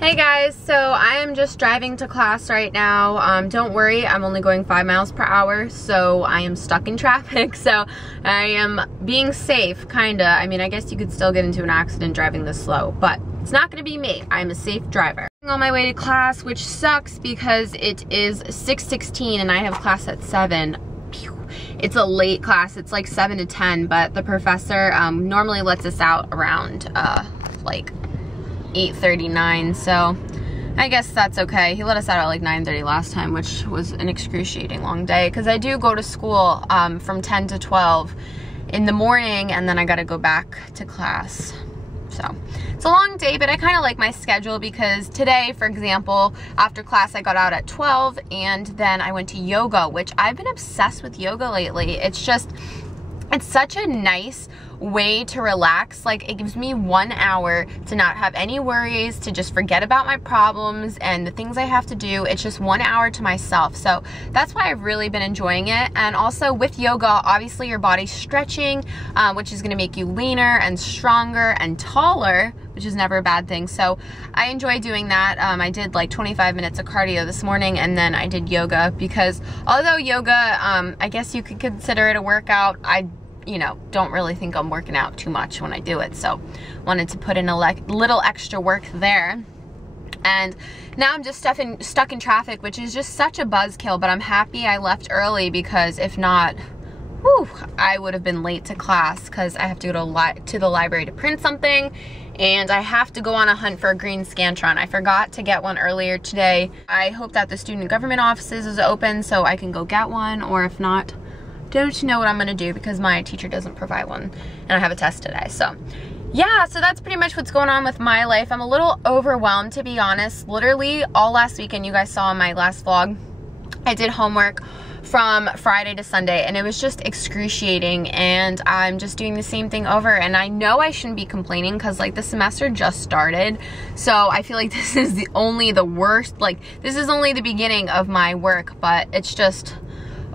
Hey guys, so I am just driving to class right now. Don't worry, I'm only going 5 miles per hour, so I am stuck in traffic, so I am being safe, kinda. I mean, I guess you could still get into an accident driving this slow, but it's not gonna be me. I'm a safe driver. I'm on my way to class, which sucks because it is 6:16 and I have class at 7. It's a late class, it's like 7 to 10, but the professor normally lets us out around like 8:39, so I guess that's okay. He let us out at like 9:30 last time, which was an excruciating long day because I do go to school from 10 to 12 in the morning, and then I gotta go back to class. So it's a long day, but I kind of like my schedule because today, for example, after class I got out at 12 and then I went to yoga, which I've been obsessed with yoga lately. It's such a nice way to relax. Like, it gives me 1 hour to not have any worries, to just forget about my problems and the things I have to do. It's just 1 hour to myself. So that's why I've really been enjoying it. And also with yoga, obviously your body's stretching, which is gonna make you leaner and stronger and taller, which is never a bad thing. So I enjoy doing that. I did like 25 minutes of cardio this morning, and then I did yoga because although yoga, I guess you could consider it a workout, I don't really think I'm working out too much when I do it. So wanted to put in a little extra work there. And now I'm just stuck in traffic, which is just such a buzzkill, but I'm happy I left early because if not, whew, I would have been late to class because I have to go to the library to print something, and I have to go on a hunt for a green Scantron. I forgot to get one earlier today. I hope that the student government offices is open so I can go get one, or if not, don't know what I'm gonna do because my teacher doesn't provide one and I have a test today. So yeah, so that's pretty much what's going on with my life. I'm a little overwhelmed, to be honest. Literally all last weekend, you guys saw in my last vlog, I did homework from Friday to Sunday and it was just excruciating, and I'm just doing the same thing over. And I know I shouldn't be complaining because like the semester just started, so I feel like this is only the worst, like this is only the beginning of my work, but it's just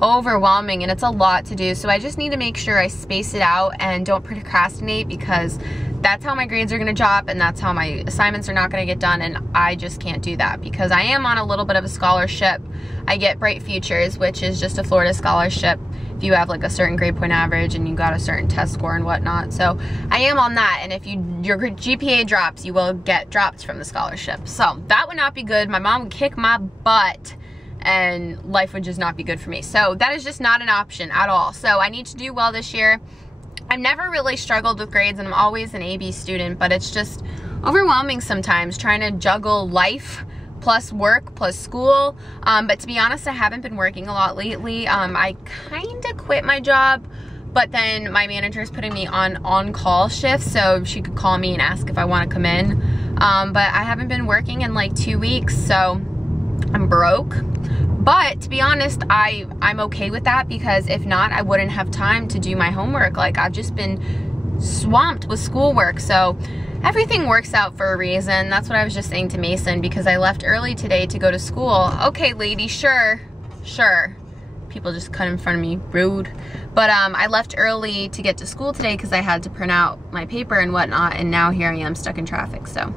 overwhelming and it's a lot to do. So I just need to make sure I space it out and don't procrastinate, because that's how my grades are gonna drop and that's how my assignments are not gonna get done, and I just can't do that because I am on a little bit of a scholarship. I get Bright Futures, which is just a Florida scholarship if you have like a certain grade point average and you got a certain test score and whatnot. So I am on that, and if your GPA drops, you will get dropped from the scholarship. So that would not be good. My mom would kick my butt and life would just not be good for me. So that is just not an option at all. So I need to do well this year. I've never really struggled with grades and I'm always an AB student, but it's just overwhelming sometimes trying to juggle life plus work plus school. But to be honest, I haven't been working a lot lately. I kind of quit my job, but then my manager is putting me on call shifts so she could call me and ask if I want to come in. But I haven't been working in like 2 weeks, so I'm broke. But to be honest, I'm okay with that, because if not, I wouldn't have time to do my homework. Like, I've just been swamped with schoolwork, so everything works out for a reason. That's what I was just saying to Mason, because I left early today to go to school. Okay, lady, sure. People just cut in front of me, rude. But I left early to get to school today because I had to print out my paper and whatnot, and now here I am stuck in traffic. So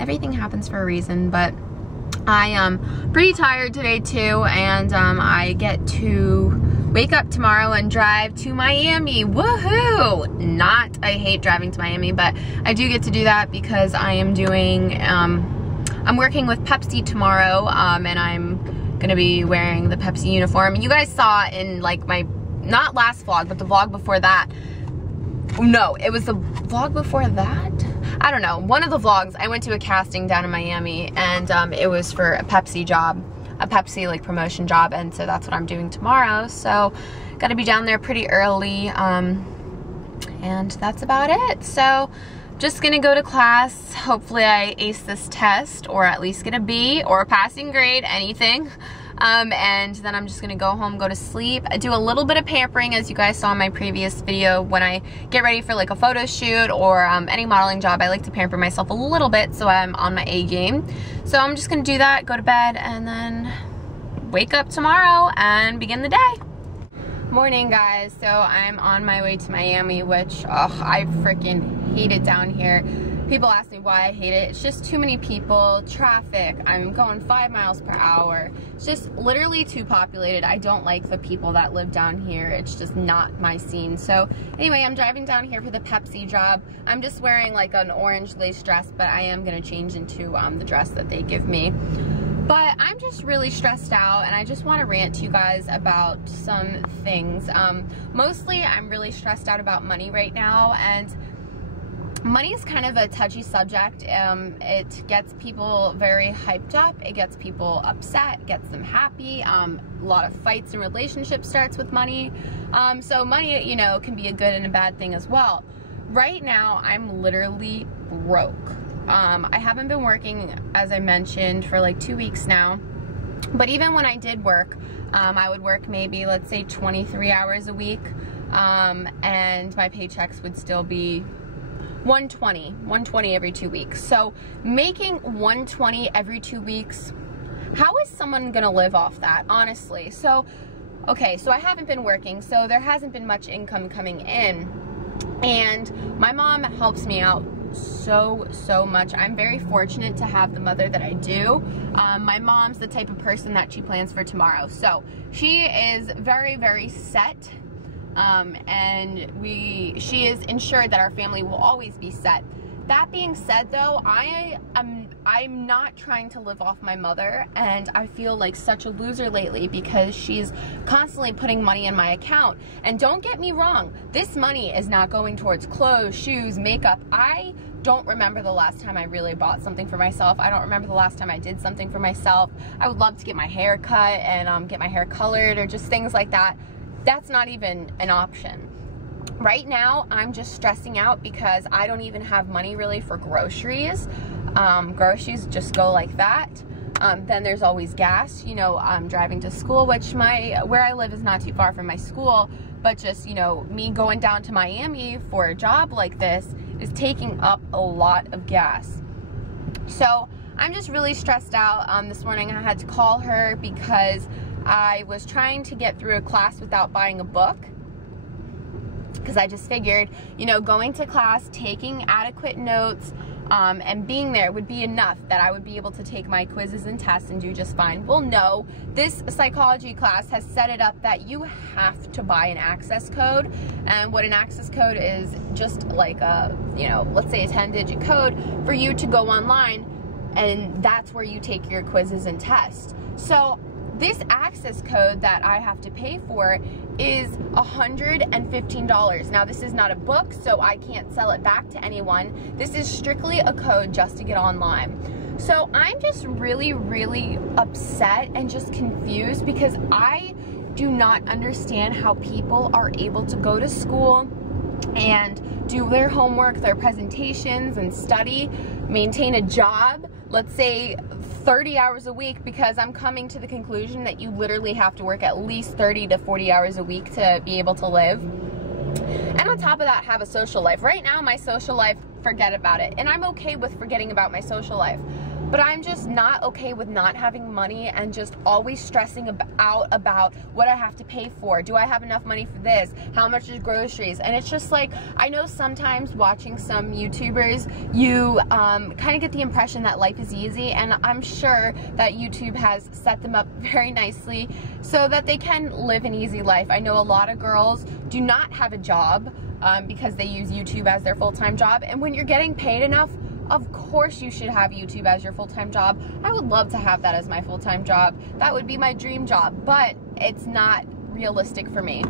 everything happens for a reason, but I am pretty tired today too, and I get to wake up tomorrow and drive to Miami. Woohoo! I hate driving to Miami, but I do get to do that because I am doing, I'm working with Pepsi tomorrow, and I'm gonna be wearing the Pepsi uniform. You guys saw in like my, not last vlog, but the vlog before that. No, it was the vlog before that? I don't know, one of the vlogs, I went to a casting down in Miami, and it was for a Pepsi job, a Pepsi like promotion job, and so that's what I'm doing tomorrow. So gotta be down there pretty early, and that's about it. So just gonna go to class. Hopefully I ace this test, or at least get a B or a passing grade, anything. And then I'm just gonna go home, go to sleep. I do a little bit of pampering, as you guys saw in my previous video. When I get ready for like a photo shoot or any modeling job, I like to pamper myself a little bit so I'm on my A game. So I'm just gonna do that, go to bed, and then wake up tomorrow and begin the day. Morning, guys. So I'm on my way to Miami, which I freaking hate it down here. People ask me why I hate it. It's just too many people, traffic, I'm going 5 miles per hour. It's just literally too populated. I don't like the people that live down here. It's just not my scene. So anyway, I'm driving down here for the Pepsi job. I'm just wearing like an orange lace dress, but I am gonna change into the dress that they give me. But I'm just really stressed out, and I just want to rant to you guys about some things. Mostly I'm really stressed out about money right now, and money is kind of a touchy subject. It gets people very hyped up, it gets people upset, it gets them happy. A lot of fights and relationships starts with money. So money, you know, can be a good and a bad thing as well. Right now, I'm literally broke. I haven't been working, as I mentioned, for like 2 weeks now. But even when I did work, I would work maybe, let's say, 23 hours a week, and my paychecks would still be $120 every 2 weeks. So making $120 every 2 weeks, how is someone gonna live off that, honestly? So, okay, so I haven't been working, so there hasn't been much income coming in, and my mom helps me out so much. I'm very fortunate to have the mother that I do. My mom's the type of person that she plans for tomorrow. So she is very set, and she is ensured that our family will always be set. That being said, though, I'm not trying to live off my mother, and I feel like such a loser lately because she's constantly putting money in my account. And don't get me wrong, this money is not going towards clothes, shoes, makeup. I don't remember the last time I really bought something for myself. I don't remember the last time I did something for myself. I would love to get my hair cut and get my hair colored or just things like that. That's not even an option. Right now, I'm just stressing out because I don't even have money really for groceries. Groceries just go like that. Then there's always gas. You know, I'm driving to school, which where I live is not too far from my school, but just, you know, me going down to Miami for a job like this is taking up a lot of gas. So I'm just really stressed out. This morning I had to call her because I was trying to get through a class without buying a book. Because I just figured, you know, going to class, taking adequate notes, and being there would be enough that I would be able to take my quizzes and tests and do just fine. Well, no, this psychology class has set it up that you have to buy an access code. And what an access code is, just like a, you know, let's say a 10-digit code for you to go online, and that's where you take your quizzes and tests. So this access code that I have to pay for is $115. Now, this is not a book, so I can't sell it back to anyone. This is strictly a code just to get online. So I'm just really upset and just confused because I do not understand how people are able to go to school and do their homework, their presentations, and study, maintain a job, let's say 30 hours a week, because I'm coming to the conclusion that you literally have to work at least 30 to 40 hours a week to be able to live. And on top of that, have a social life. Right now, my social life, forget about it. And I'm okay with forgetting about my social life. But I'm just not okay with not having money and just always stressing out about what I have to pay for. Do I have enough money for this? How much is groceries? And it's just like, I know sometimes watching some YouTubers, you kind of get the impression that life is easy, and I'm sure that YouTube has set them up very nicely so that they can live an easy life. I know a lot of girls do not have a job because they use YouTube as their full-time job, and when you're getting paid enough, of course you should have YouTube as your full-time job. I would love to have that as my full-time job. That would be my dream job, but it's not realistic for me.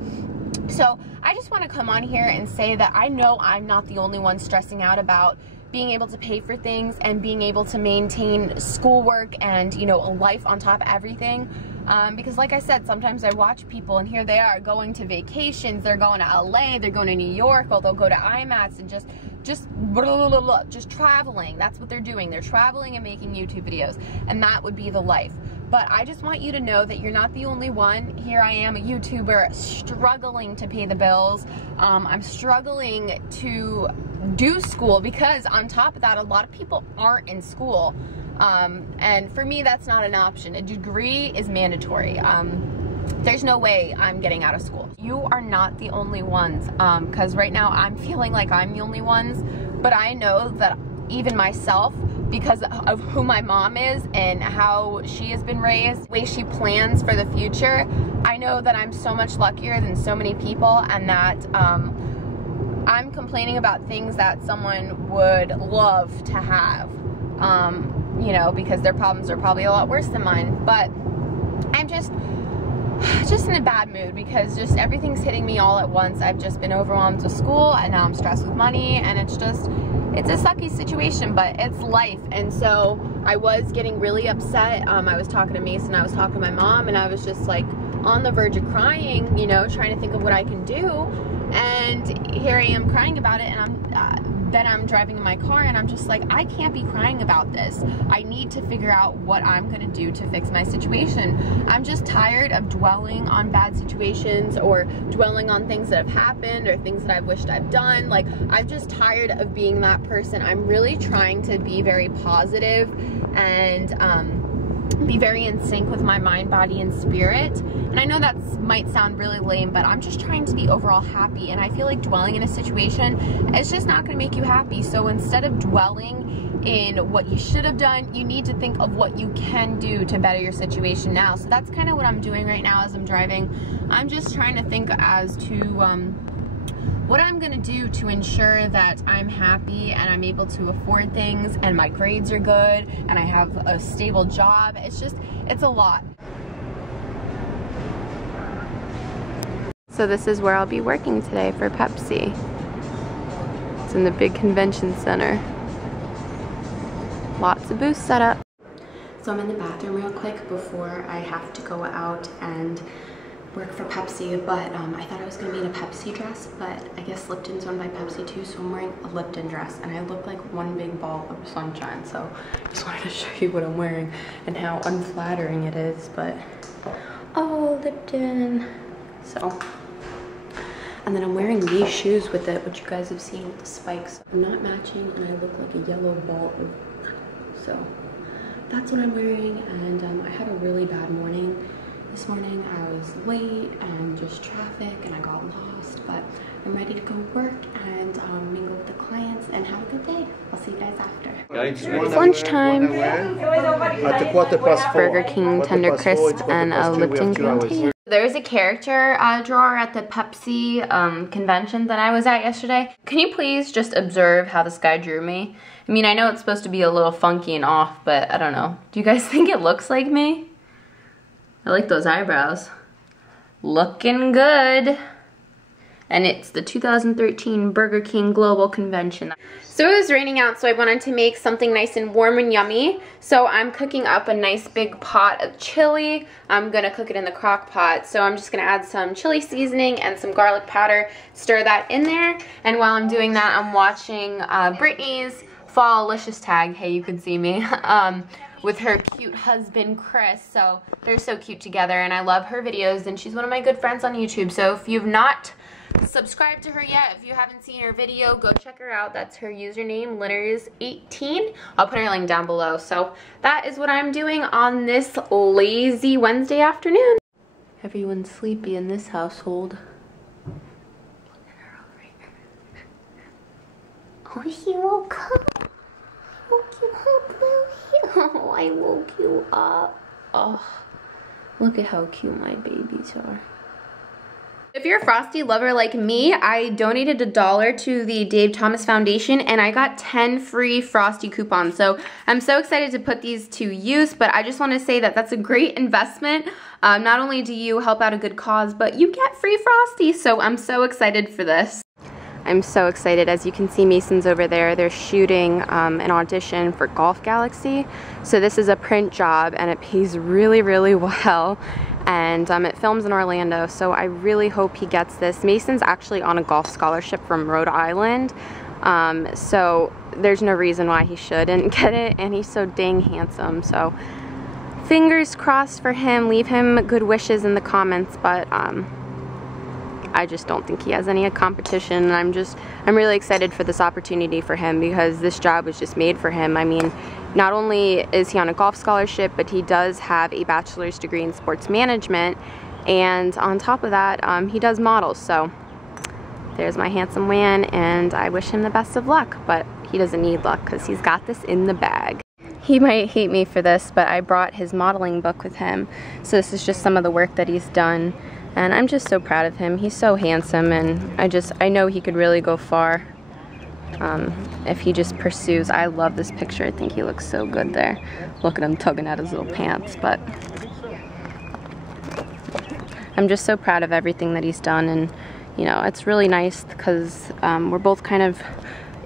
So I just want to come on here and say that I know I'm not the only one stressing out about being able to pay for things and being able to maintain schoolwork and, you know, a life on top of everything. Because like I said, sometimes I watch people and here they are going to vacations, they're going to LA, they're going to New York, or they'll go to IMAX and just traveling. That's what they're doing. They're traveling and making YouTube videos, and that would be the life. But I just want you to know that you're not the only one. Here I am, a YouTuber, struggling to pay the bills. I'm struggling to do school because on top of that, a lot of people aren't in school. And for me, that's not an option. A degree is mandatory. There's no way I'm getting out of school. You are not the only ones, because right now I'm feeling like I'm the only ones, but I know that even myself, because of who my mom is and how she has been raised, the way she plans for the future, I know that I'm so much luckier than so many people, and that I'm complaining about things that someone would love to have, you know, because their problems are probably a lot worse than mine. But I'm just in a bad mood because just everything's hitting me all at once. I've just been overwhelmed with school, and now I'm stressed with money, and it's a sucky situation, but it's life. And so I was getting really upset. I was talking to Mason, I was talking to my mom, and I was just like on the verge of crying, you know, trying to think of what I can do. And here I am crying about it, and then I'm driving in my car, and I'm just like, I can't be crying about this. I need to figure out what I'm gonna do to fix my situation. I'm just tired of dwelling on bad situations, or dwelling on things that have happened, or things that I've wished I've done. Like, I'm just tired of being that person. I'm really trying to be very positive and be very in sync with my mind, body, and spirit. And I know that might sound really lame, but I'm just trying to be overall happy, and I feel like dwelling in a situation, it's just not going to make you happy. So instead of dwelling in what you should have done, you need to think of what you can do to better your situation now. So that's kind of what I'm doing right now as I'm driving. I'm just trying to think as to what I'm gonna do to ensure that I'm happy and I'm able to afford things, and my grades are good, and I have a stable job. It's a lot. So this is where I'll be working today for Pepsi. It's in the big convention center. Lots of booths set up. So I'm in the bathroom real quick before I have to go out and work for Pepsi, but I thought I was gonna be in a Pepsi dress, but I guess Lipton's owned by Pepsi too, so I'm wearing a Lipton dress, and I look like one big ball of sunshine. So I just wanted to show you what I'm wearing and how unflattering it is, but oh, Lipton. So, and then I'm wearing these shoes with it, which you guys have seen with the spikes. I'm not matching, and I look like a yellow ball of, so that's what I'm wearing. And I had a really bad morning. This morning I was late and just traffic, and I got lost, but I'm ready to go work and mingle with the clients and have a good day. I'll see you guys after. It's lunchtime. Burger King tender crisp and a Lipton green tea. There's a character drawer at the Pepsi convention that I was at yesterday. Can you please just observe how this guy drew me? I mean, I know it's supposed to be a little funky and off, but I don't know. Do you guys think it looks like me? I like those eyebrows. Looking good. And it's the 2013 Burger King Global Convention. So it was raining out, so I wanted to make something nice and warm and yummy. So I'm cooking up a nice big pot of chili. I'm gonna cook it in the crock pot. So I'm just gonna add some chili seasoning and some garlic powder, stir that in there. And while I'm doing that, I'm watching Britney's Fallicious tag. Hey, you can see me. With her cute husband, Chris. So they're so cute together, and I love her videos, and she's one of my good friends on YouTube. So if you've not subscribed to her yet, if you haven't seen her video, go check her out. That's her username, Litters18. I'll put her link down below. So that is what I'm doing on this lazy Wednesday afternoon. Everyone's sleepy in this household. Look at her over here. Oh, he woke up. Woke you up, Lily. Oh, I woke you up. Oh, look at how cute my babies are. If you're a Frosty lover like me, I donated $1 to the Dave Thomas Foundation, and I got 10 free Frosty coupons. So I'm so excited to put these to use, but I just want to say that that's a great investment. Not only do you help out a good cause, but you get free Frosty. So I'm so excited for this. I'm so excited. As you can see, Mason's over there. They're shooting an audition for Golf Galaxy. So this is a print job, and it pays really, really well. And it films in Orlando, so I really hope he gets this. Mason's actually on a golf scholarship from Rhode Island, so there's no reason why he shouldn't get it, and he's so dang handsome. So fingers crossed for him. Leave him good wishes in the comments, but I just don't think he has any competition, and I'm really excited for this opportunity for him, because this job was just made for him. I mean, not only is he on a golf scholarship, but he does have a bachelor's degree in sports management, and on top of that, he does models. So there's my handsome man, and I wish him the best of luck. But he doesn't need luck because he's got this in the bag. He might hate me for this, but I brought his modeling book with him. So this is just some of the work that he's done. And I'm just so proud of him. He's so handsome, and I know he could really go far if he just pursues. I love this picture. I think he looks so good there. Look at him tugging at his little pants, but I'm just so proud of everything that he's done. And you know, it's really nice because we're both kind of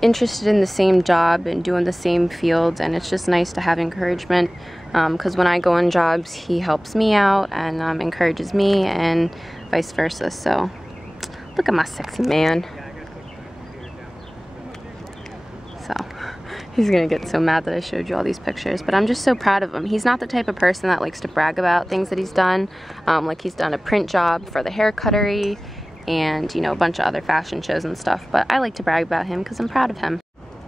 interested in the same job and doing the same field, and it's just nice to have encouragement because when I go on jobs, he helps me out and encourages me, and vice versa. So look at my sexy man. So he's gonna get so mad that I showed you all these pictures, but I'm just so proud of him. He's not the type of person that likes to brag about things that he's done. Like he's done a print job for the hair cuttery and, you know, a bunch of other fashion shows and stuff, but I like to brag about him because I'm proud of him.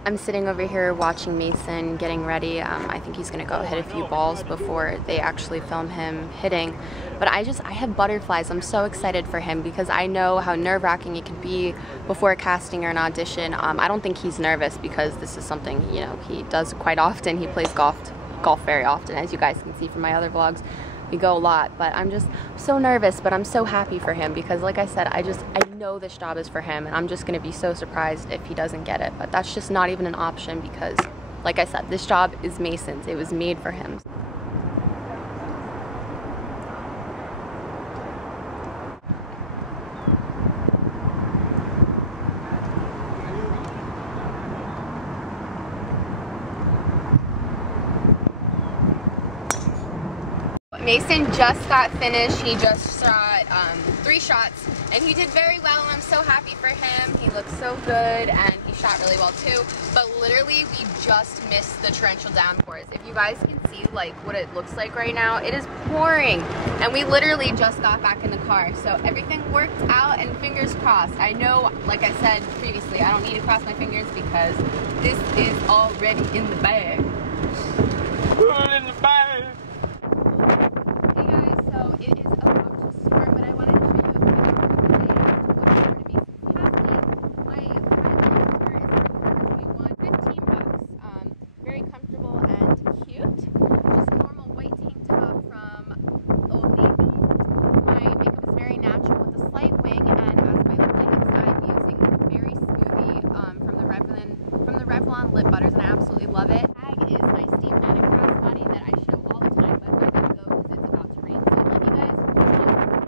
I'm sitting over here watching Mason getting ready. I think he's gonna go hit a few balls before they actually film him hitting. But I have butterflies. I'm so excited for him because I know how nerve-wracking it can be before a casting or an audition. I don't think he's nervous because this is something, you know, he does quite often. He plays golf very often, as you guys can see from my other vlogs. We go a lot, but I'm just so nervous, but I'm so happy for him because, like I said, I know this job is for him, and I'm just gonna be so surprised if he doesn't get it. But that's just not even an option because, like I said, this job is Mason's. It was made for him. Mason just got finished. He just shot 3 shots, and he did very well, and I'm so happy for him. He looks so good, and he shot really well too. But literally, we just missed the torrential downpours. If you guys can see like what it looks like right now, it is pouring, and we literally just got back in the car. So everything worked out, and fingers crossed. I know, like I said previously, I don't need to cross my fingers because this is already in the bag. Put it in the bag.